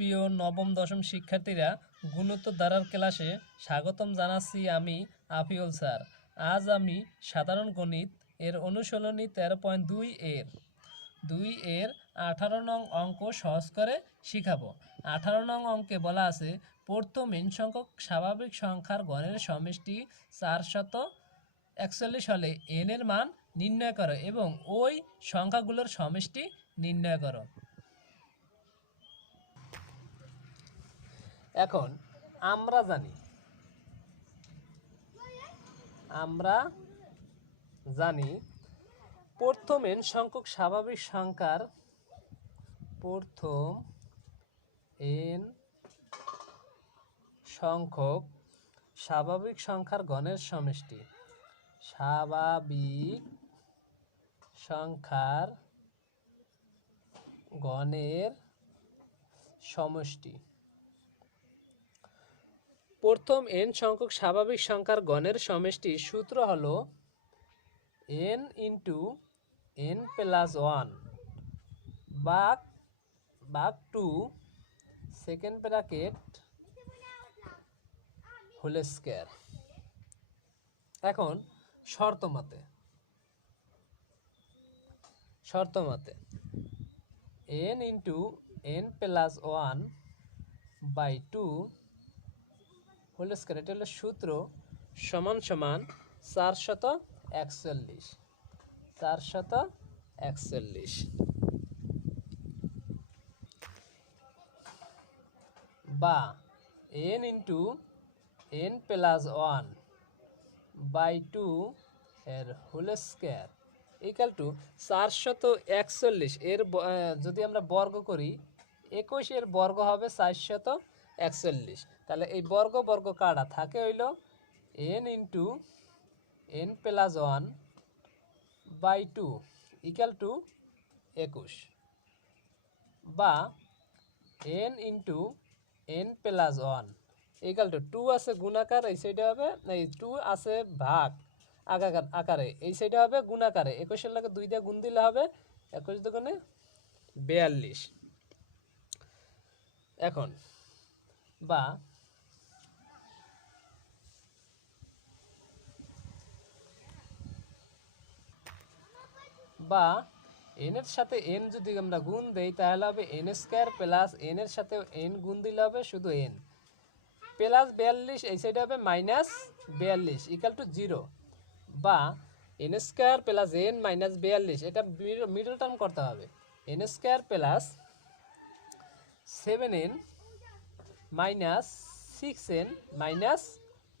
সুপ্রিয় নবম দশম শিক্ষার্থীরা, গুণোত্তর ধারার ক্লাসে স্বাগতম জানাচ্ছি। আমি আফিউল স্যার। আজ আমি সাধারণ গণিত এর অনুশীলনী 13.2 এর 18 নং অঙ্ক সহজ করে শিখাবো। 18 নং অঙ্কে বলা আছে, প্রথম n সংখ্যক স্বাভাবিক সংখ্যার গড়ের সমষ্টি 441 হলে n এর মান নির্ণয় করো এবং ওই সংখ্যাগুলোর সমষ্টি নির্ণয় করো। এখন আমরা জানি প্রথম n সংখ্যক স্বাভাবিক সংখ্যার গণের সমষ্টি প্রথম n সংখ্যক স্বাভাবিক সংখ্যার গণের সমষ্টি সূত্র হলো n ইন্টু n প্লাস 1 ভাগ 2 সেকেন্ড ব্র্যাকেট হোল স্কয়ার। এখন শর্ত মতে n into n plus 1 by 2 whole square, এটা হলো সূত্র, সমান 441 বা n into n plus 1 by 2 এর হোল স্কয়ার ইকুয়াল টু 441। এর যদি আমরা বর্গ করি 21 এর বর্গ হবে 441। তাহলে এই বর্গ কাটা থাকে হইল n into n plus 1 by 2 equal to 21 বা n into n plus 1 equal to 2 আছে গুণাকার, এই সাইডে হবে, এই 2 আছে ভাগ আকারে, এই সাইডে হবে গুণাকারে। 21 এর লাগে 2 দিয়ে গুণ দিলে হবে 21 দুগুণে 42। এখন বা n এর সাথে n যদি আমরা গুণ দেই তাহলে হবে n স্কয়ার প্লাস n এর সাথে n গুণ দিলে হবে শুধু n প্লাস 42, এই সাইডে হবে মাইনাস 42 ইকুয়াল টু 0 বা n square plus n minus 42, এটা মিডল টার্ম করতে হবে। n square plus 7n minus 6n minus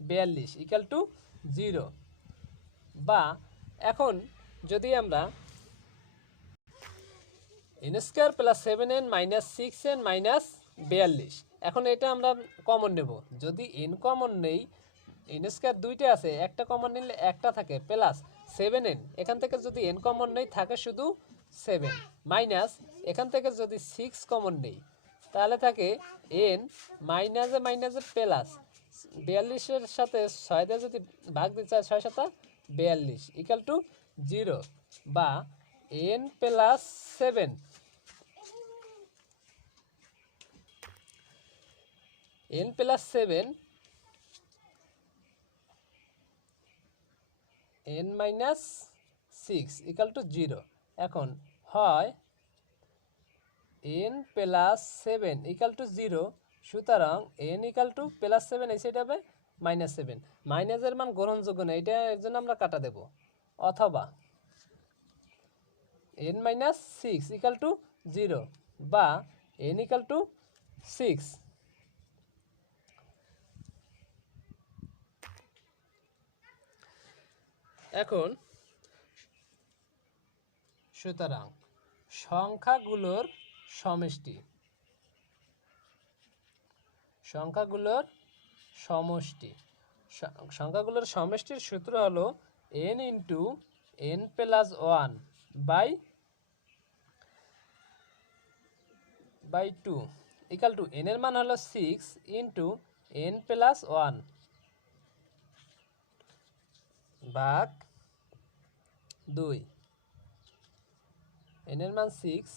42 equal to 0 বা এখন যদি আমরা n square plus 7n minus 6n minus 42, এখন এটা আমরা কমন নেব। যদি n কমন নেই, n স্কয়ার দুইটা আছে, একটা কমন নিলে একটা থাকে, প্লাস 7n, এখান থেকে যদি n কমন নেই থাকে শুধু 7 মাইনাস এখান থেকে যদি 6 কমন নেই তাহলে থাকে n মাইনাসে প্লাস 42 এর সাথে 6 দিয়ে যদি ভাগ দিতে চাই 6 7 42 ইকুয়াল টু 0 বা n plus 7 n plus 7 n minus 6 equal to 0। এখন হয় n প্লাস 7 ইকুয়াল টু 0, সুতরাং n ইকুয়াল টু প্লাস 7, এই সাইড হবে মাইনাস 7, মাইনাসের মান গ্রহণযোগ্য না, এটা এর জন্য আমরা কাটা দেব। অথবা n মাইনাস 6 ইকুয়াল টু 0 বা n ইকুয়াল টু 6। এখন সুতরাং সংখ্যাগুলোর সমষ্টির সূত্র হলো n into n plus 1 by 2 equal to n এর মান হলো 6 ইন্টু n প্লাস 1 ভাগ 2, n এর মান 6,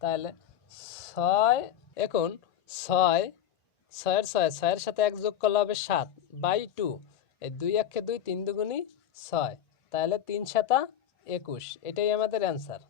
তাহলে 6। এখন ছয়, ছয়ের সাথে 1 যোগ করলে হবে 7 বাই 2। এই 2 একে 2, 3 দুগুণি 6, তাহলে 3 7 21। এটাই আমাদের অ্যান্সার।